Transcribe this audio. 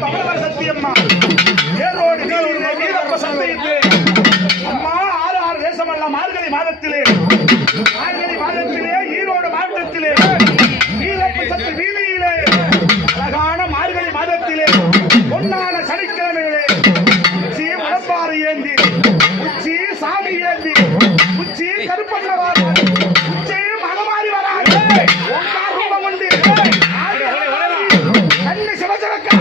சத்தியம்மா ஏரோடு வீரப்ப சந்தையிலே அம்மா 6 தேசமெல்லாம் மார்கழி மாதத்திலே ஈரோடு மாவட்டத்திலே வீரப்ப சக்தி வீதியிலே அழகான மார்கழி மாதத்திலே பொன்னான சனிக்கிழமையிலே உச்சி உடம்பாறு ஏந்தி உச்சி சாமி ஏந்தி உச்சி கருப்பண்ணவாறு உச்சி மகமாரி வராது ரூபம் உண்டு கண்ணு சிவசரக்கா